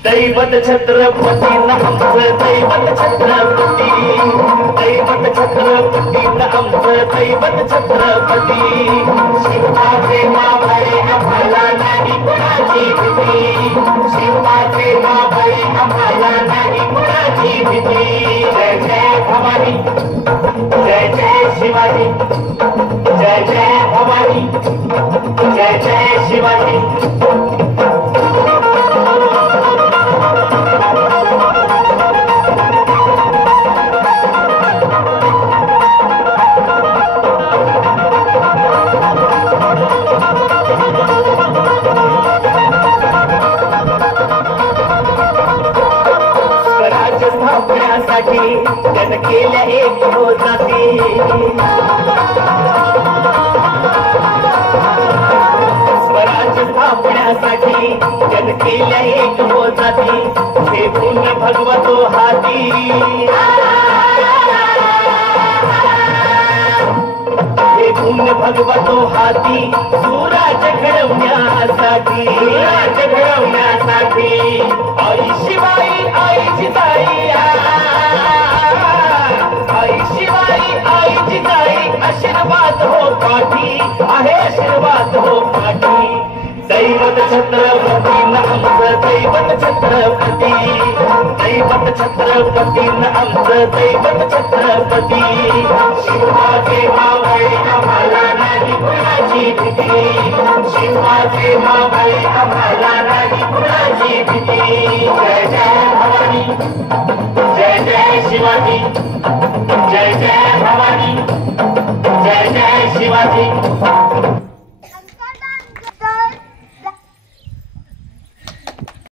दैवत छत्रपती आमचं दैवत छत्रपती दैवत छत्रपती आमचं दैवत छत्रपती शिवाचे मावळे आम्हाला नाही कुणाची भीती शिवाचे मावळे आम्हाला नाही कुणाची भीती जय जय भवानी जय जय शिवाजी जय जय भवानी जय जय शिवाजी जन केल्या एक जाती स्वराज्य स्थापण्यासाठी जन केल्या एक जाती हे पुण्य भगवतो हाती हे पुण्य भगवतो हाती सुराज्य घडवण्यासाठी राज्य घडवण्यासाठी आई शिवाई आई जिजाई आई शिवाई आई जिजाई आशीर्वाद हो पाठी आहे आशीर्वाद हो पाठी दैवत छत्रपती आमचं दैवत छत्रपती दैवत छत्रपती आमचं दैवत छत्रपती शिवाचे मावळे आम्हाला नाही कुणाची भीती शिवाचे मावळे आम्हाला नाही कुणाची भीती जय जय भवानी जय जय शिवाजी जय जय भवानी जय जय शिवाजी